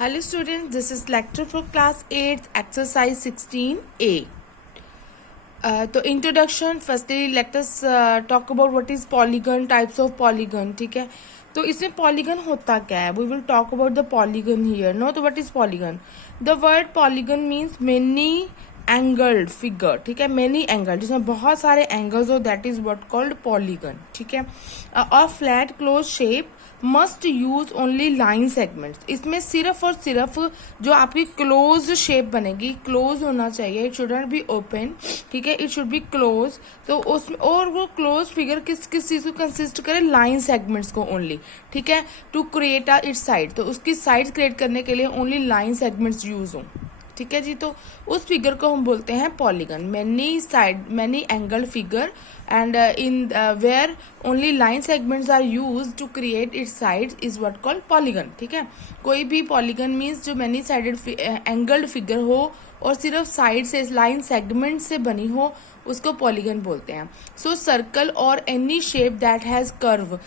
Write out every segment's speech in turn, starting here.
Hello students, this is lecture for class 8 exercise 16a. तो introduction firstly let us talk about what is polygon, types of polygon. ठीक है, तो इसमें polygon होता क्या है. We will talk about the polygon here. No, तो what is polygon. The word polygon means many angled figure. ठीक है, मेनी एंगल जिसमें बहुत सारे एंगल्स हो, that is what called polygon. ठीक है, और flat close shape must use only line segments. इसमें सिर्फ और सिर्फ जो आपकी क्लोज शेप बनेगी, क्लोज होना चाहिए. It should not be open. ठीक है, इट शुड बी क्लोज. तो उसमें और वो क्लोज फिगर किस किस चीज को कंसिस्ट करे, लाइन सेगमेंट्स को ओनली. ठीक है, टू क्रिएट इट्स साइड, तो उसकी साइड क्रिएट करने के लिए ओनली लाइन सेगमेंट्स यूज हो. ठीक है जी, तो उस फिगर को हम बोलते हैं polygon. Many angle figure and in where only line segments are use to create its sides is what called polygon. ठीक है, कोई भी पॉलीगन मीन्स जो मैनी साइडेड एंगल्ड फिगर हो और सिर्फ साइड से लाइन सेगमेंट से बनी हो, उसको पॉलीगन बोलते हैं. सो सर्कल और any shape that has curve,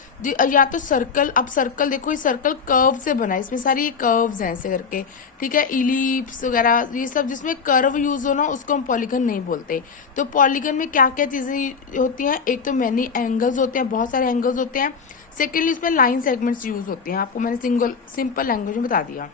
या तो सर्कल. अब सर्कल देखो, ये सर्कल कर्व से बना है, इसमें सारी कर्व्स हैं ऐसे करके. ठीक है, इलिप्स वगैरह ये सब जिसमें कर्व यूज हो ना, उसको हम पॉलीगन नहीं बोलते. तो पॉलीगन में क्या क्या चीजें होती हैं. एक तो मैनी एंगल्स होते हैं, बहुत सारे एंगल्स होते हैं. सेकेंडली इसमें लाइन सेगमेंट्स यूज होते हैं. आपको मैंने सिंपल लैंग्वेज में बता दिया.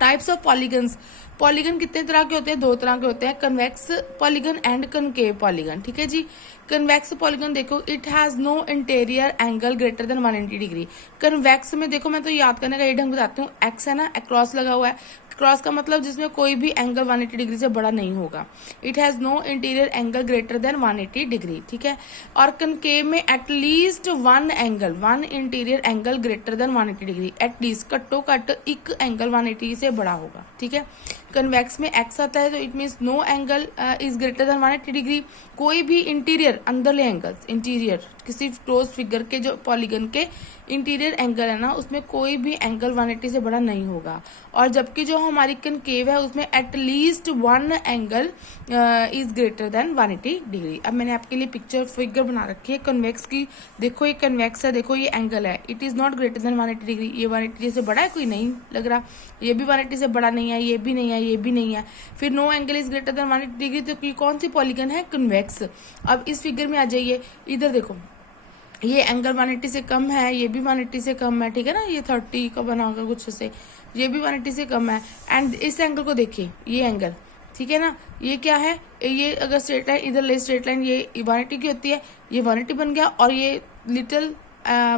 Types of polygons. पॉलीगन कितने तरह के होते हैं, दो तरह के होते हैं, convex polygon and concave polygon. ठीक है जी, कन्वेक्स पॉलीगन देखो, it has no interior angle greater than 180 degree. Convex में देखो, मैं तो याद करने का ये ढंग बताती हूँ. एक्स है ना, क्रॉस लगा हुआ है. क्रॉस का मतलब जिसमें कोई भी एंगल 180 डिग्री से बड़ा नहीं होगा. It has no interior angle greater than 180 degree. ठीक है, और कनकेव में at least one interior angle greater than 180 degree. At least घट्टो घट एक एंगल 180 से बड़ा होगा. ठीक है, कन्वेक्स में एक्स आता है, तो it means no angle is greater than 180 degree. कोई भी इंटीरियर अंदरले एंगल्स, इंटीरियर किसी क्लोज फिगर के जो पॉलीगन के इंटीरियर एंगल है ना, उसमें कोई भी एंगल 180 से बड़ा नहीं होगा. और जबकि जो हमारी कनकेव है उसमें at least one angle is greater than 180 degree. अब मैंने आपके लिए पिक्चर फिगर बना रखी है कन्वेक्स की. देखो ये कन्वेक्स है, देखो ये एंगल है, it is not greater than 180 degree. ये 180 से बड़ा है, कोई नहीं लग रहा. ये भी 180 से बड़ा नहीं है, ये भी नहीं है, ये भी नहीं है. फिर no angle is greater than 180 degree. तो ये कौन सी पॉलीगन है, कन्वेक्स. अब इस फिगर में आ जाइए, इधर देखो, ये एंगल 180 से कम है, ये भी 180 से कम है. ठीक है ना, ये 30 का बना होगा कुछ से, ये भी 180 से कम है. एंड इस एंगल को देखिए, ये एंगल, ठीक है ना, ये क्या है, ये अगर स्ट्रेट लाइन इधर ले, स्ट्रेट लाइन ये 180 की होती है, ये 180 बन गया, और ये little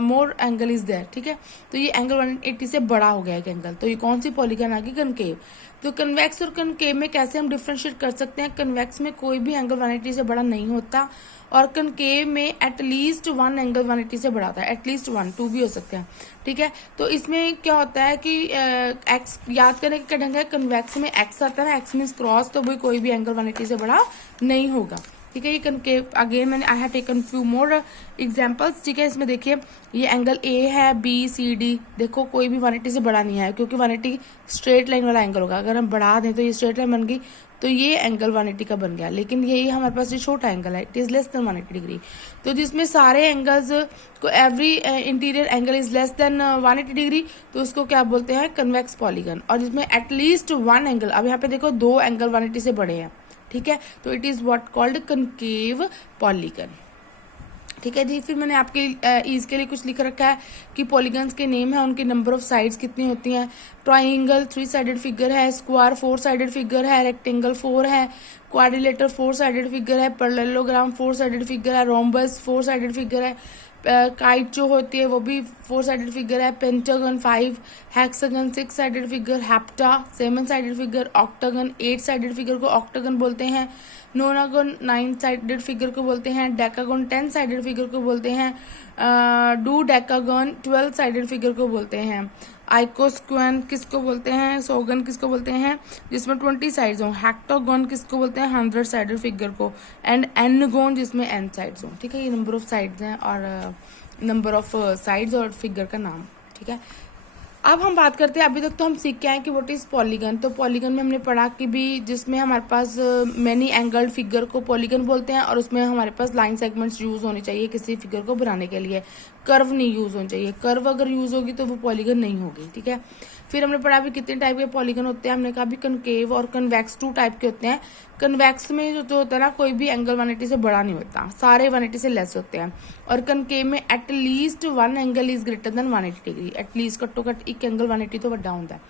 more angle is there. ठीक है, तो ये एंगल 180 से बड़ा हो गया एक एंगल. तो ये कौन सी पॉलीगन आ गई, कनकेव. तो कन्वेक्स और कनकेव में कैसे हम डिफ्रेंशिएट कर सकते हैं. कन्वेक्स में कोई भी एंगल 180 से बड़ा नहीं होता, और कनकेव में एटलीस्ट वन एंगल 180 से बड़ा होता है. एटलीस्ट वन, टू भी हो सकते हैं. ठीक है, तो इसमें क्या होता है कि एक्स याद करने का ढंग है. कन्वेक्स में एक्स आता है ना, एक्स मीन्स क्रॉस, तो भाई कोई भी एंगल 180 से बड़ा नहीं होगा. ठीक है, ये कनकेव अगेन मैंने I have taken few more examples. ठीक है, इसमें देखिए, ये एंगल ए है, बी सी डी. देखो कोई भी 180 से बड़ा नहीं है, क्योंकि 180 स्ट्रेट लाइन वाला एंगल होगा. अगर हम बढ़ा दें तो ये स्ट्रेट लाइन बन गई, तो ये एंगल 180 का बन गया. लेकिन यही हमारे पास ये छोटा एंगल है, it is less than 180 degree. तो जिसमें सारे एंगल्स को every interior angle is less than 180 degree, तो उसको क्या बोलते हैं, कन्वेक्स पॉलीगन. और जिसमें एटलीस्ट वन एंगल, अब यहाँ पे देखो दो एंगल 180 से बड़े हैं. ठीक है, तो it is what called concave polygon. ठीक है जी, फिर मैंने आपके ईज के लिए कुछ लिख रखा है कि पॉलीगन्स के नेम है, उनकी नंबर ऑफ साइड्स कितनी होती हैं. ट्राइंगल 3 साइडेड फिगर है, स्क्वायर 4 साइडेड फिगर है, रेक्टेंगल 4 है, क्वाड्रिलेटर 4 साइडेड फिगर है, पैरेललोग्राम 4 साइडेड फिगर है, रोम्बस 4 साइडेड फिगर है, काइट जो होती है वो भी 4 साइडेड फिगर है, pentagon 5, hexagon 6 sided figure, hepta 7 sided figure, octagon 8 sided figure को ऑक्टागन बोलते हैं, नोनागन 9 साइडेड फिगर को बोलते हैं, डेकागन 10 साइडेड फिगर को बोलते हैं, डू डेकागन 12 साइडेड फिगर को बोलते हैं, आइकोस्क्वेन किसको बोलते हैं, सोगन किसको बोलते हैं जिसमें 20 साइड्स हों, हेक्टागन किसको बोलते हैं 100 साइडेड फिगर को, एंड एनगोन जिसमें n साइड्स हों. ठीक है, ये नंबर ऑफ साइड्स हैं और नंबर ऑफ साइड्स और फिगर का नाम. ठीक है, अब हम बात करते हैं, अभी तक तो हम सीख के आए कि व्हाट इज पॉलीगन। तो पॉलीगन में हमने पढ़ा कि भी जिसमें हमारे पास मैनी एंगल्ड फिगर को पॉलीगन बोलते हैं, और उसमें हमारे पास लाइन सेगमेंट्स यूज होने चाहिए किसी फिगर को बनाने के लिए, कर्व नहीं यूज होनी चाहिए। कर्व अगर यूज होगी तो वो पॉलीगन नहीं होगी, ठीक है। फिर हमने पढ़ा भी कितने टाइप के पॉलीगन होते हैं, हमने कहा भी कनकेव और कन्वेक्स 2 टाइप के होते हैं। कन्वेक्स में जो होता है ना, कोई भी एंगल 180 से बड़ा नहीं होता, सारे 180 से लेस होते हैं। और कनकेव में at least 1 angle is greater than 180 degree, at least घट्टो घट एक एंगल 180 तो बड़ा होता है।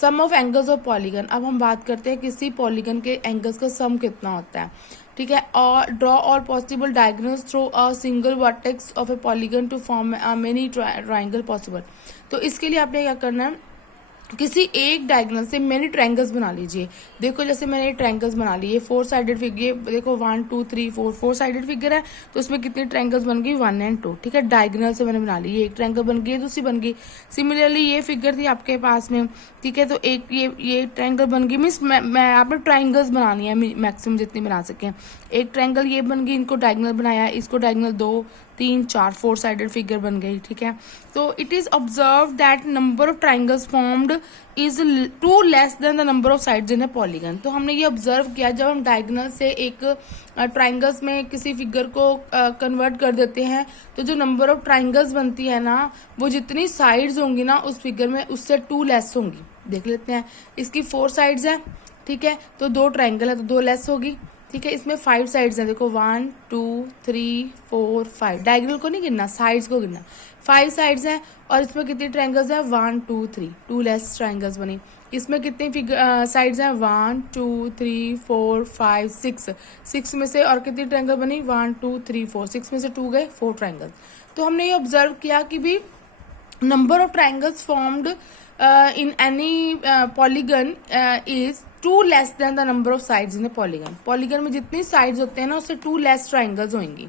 Sum of angles of polygon, अब हम बात करते हैं किसी पॉलीगन के एंगल्स का सम कितना होता है, ठीक है। और draw all possible diagonals through a single vertex of a polygon to form many triangle possible. तो इसके लिए आपने क्या करना है, किसी एक डायगोनल से मेनी ट्रायंगल्स बना लीजिए। देखो जैसे मैंने ट्रायंगल्स बना लिए, 4 साइडेड फिगर, देखो 1 2 3 4 साइडेड फिगर है, तो उसमें कितनी ट्रायंगल्स बन गई, 1 और 2, ठीक है। डायगोनल से मैंने बना ली, एक ट्रायंगल बन गई, दूसरी बन गई। सिमिलरली ये फिगर थी आपके पास में, ठीक है, तो एक ये ट्रायंगल बन गई। मीन्स मैं आपने ट्रायंगल्स बनानी है मैक्सिमम जितनी बना सकें। एक ट्रायंगल ये बन गई, इनको डायगोनल बनाया, इसको डायगोनल 2 3 4 4 साइडेड फिगर बन गई, ठीक है। तो it is observe that number of triangles formed is two less than the number of sides in a polygon. तो हमने ये ऑब्जर्व किया, जब हम डायगोनल से एक ट्राइंगल्स में किसी फिगर को कन्वर्ट कर देते हैं, तो जो नंबर ऑफ ट्राइंगल्स बनती है ना, वो जितनी साइड्स होंगी ना उस फिगर में, उससे 2 लेस होंगी। देख लेते हैं, इसकी 4 साइड्स हैं, ठीक है, तो 2 ट्राइंगल है तो 2 लेस होगी, ठीक है। इसमें 5 साइड्स हैं, देखो 1 2 3 4 5, डायगोनल को नहीं गिनना, साइड्स को गिनना। 5 साइड्स हैं, और इसमें कितनी ट्रायंगल्स हैं, 1 2 3, 2 लेस ट्रायंगल्स बनी। इसमें कितनी साइड्स हैं, 1 2 3 4 5 6, 6 में से और कितनी ट्रायंगल बनी, 1 2 3 4, 6 में से 2 गए, 4 ट्रायंगल्स। तो हमने ये ऑब्जर्व किया कि भी number of triangles formed in any polygon is 2 less than the number of sides in a polygon. polygon में जितनी sides होते हैं ना, उससे 2 less triangles होंगी।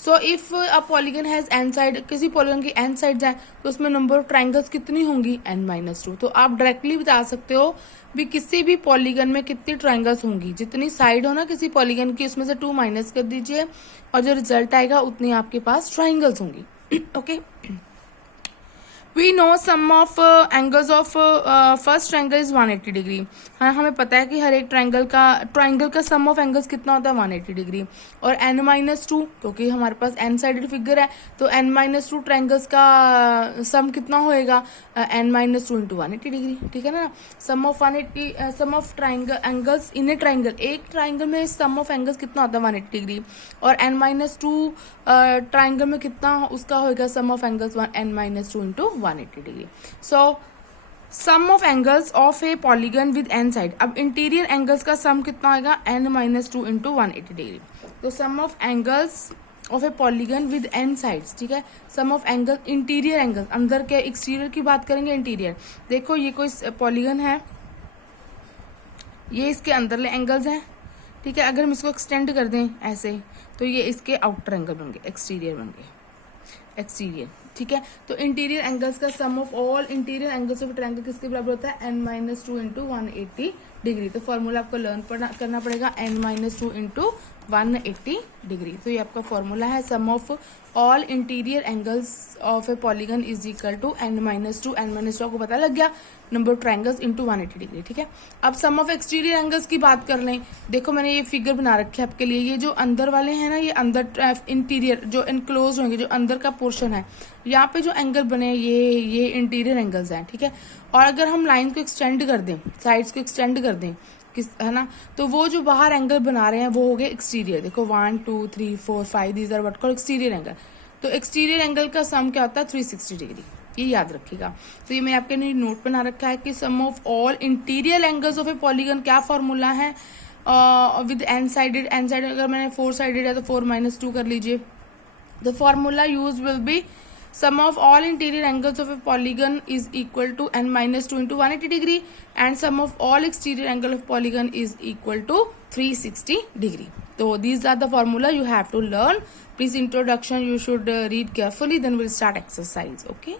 so if a polygon has n side, किसी polygon की n sides है, तो उसमें number of triangles कितनी होंगी, n-2। तो आप डायरेक्टली बता सकते हो भी किसी भी polygon में कितनी triangles होंगी, जितनी side हो ना किसी polygon की, उसमें से 2 माइनस कर दीजिए, और जो रिजल्ट आएगा उतनी आपके पास triangles होंगी। Okay We know sum of angles of first triangle is 180 degree. हाँ, हमें पता है कि हर एक ट्राइंगल का सम ऑफ एंगल्स कितना होता है, 180 डिग्री। और n-2, क्योंकि हमारे पास n साइडेड फिगर है, तो n-2 ट्राइंगल्स का सम कितना होएगा, n-2 इंटू 180 डिग्री, ठीक है ना। Sum of triangle angles in a triangle, एक ट्राइंगल में सम ऑफ एंगल्स कितना होता है, 180 डिग्री। और n-2 ट्राइंगल में कितना उसका होएगा sum of angles, n-2 into 180 degree. So sum of angles of a polygon with n side. अब इंटीरियर एंगल्स का सम कितना होगा, n-2 इंटू 180 डिग्री। तो sum of angles of a polygon with n sides, ठीक है। Sum of angle, interior angle, अंदर के, exterior की बात करेंगे, इंटीरियर। देखो ये कोई पॉलीगन है, ये इसके अंदरले एंगल्स हैं, ठीक है। अगर हम इसको एक्सटेंड कर दें ऐसे, तो ये इसके आउटर एंगल बन गए, एक्सटीरियर बन गए, एक्सटीरियर, ठीक है। तो इंटीरियर एंगल्स का sum of all interior angles of triangle किसके बराबर होता है, n-2 इंटू 180 डिग्री। तो फॉर्मूला आपको लर्न करना पड़ेगा, n-2 इंटू 180 डिग्री। तो ये आपका फॉर्मूला है, sum of all interior angles of a polygon is equal to n-2, n-2 आपको पता लग गया, number of triangles into 180 degree, ठीक है। अब सम ऑफ एक्सटीरियर एंगल्स की बात कर लें। देखो मैंने ये फिगर बना रखी है आपके लिए, ये जो अंदर वाले हैं ना, ये अंदर इंटीरियर जो इनक्लोज होंगे, जो अंदर का पोर्शन है, यहाँ पे जो एंगल बने ये इंटीरियर एंगल्स हैं, ठीक है। और अगर हम लाइन को एक्सटेंड कर दें, साइड्स को एक्सटेंड कर दें, है ना, तो वो जो बाहर एंगल बना रहे हैं वो हो गए एक्सटीरियर। देखो 1 2 3 4 5, these are what called exterior angle. तो एक्सटीरियर एंगल का सम क्या होता है, 360 डिग्री, ये याद रखिएगा। तो ये मैं आपके लिए नोट बना रखा है कि sum of all interior angles of a polygon क्या फॉर्मूला है, विद n साइडेड, अगर मैंने 4 साइडेड है तो 4-2 कर लीजिए। The formula use will be sum of all interior angles of a polygon is equal to n-2 into 180 degree, and sum of all exterior angle of polygon is equal to 360 degree. So these are the formula you have to learn. Please introduction you should read carefully, then we'll start exercise. Okay.